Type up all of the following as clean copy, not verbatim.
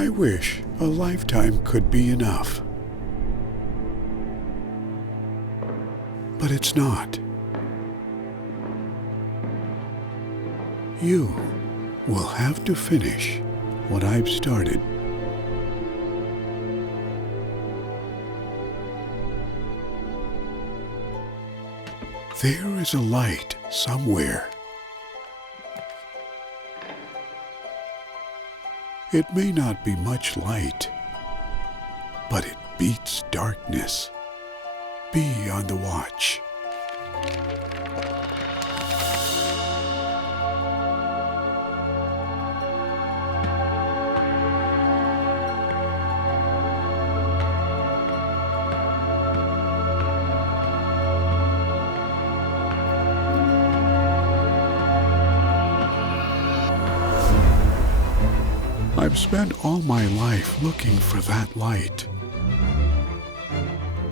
I wish a lifetime could be enough. But it's not. You will have to finish what I've started. There is a light somewhere. It may not be much light, but it beats darkness. Be on the watch. I've spent all my life looking for that light,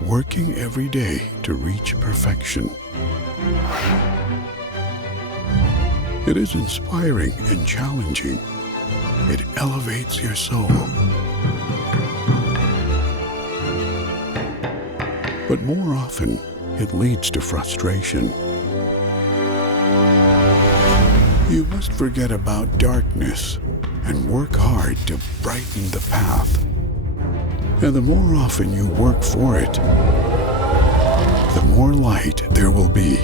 working every day to reach perfection. It is inspiring and challenging. It elevates your soul. But more often, it leads to frustration. You must forget about darkness and work hard to brighten the path. And the more often you work for it, the more light there will be.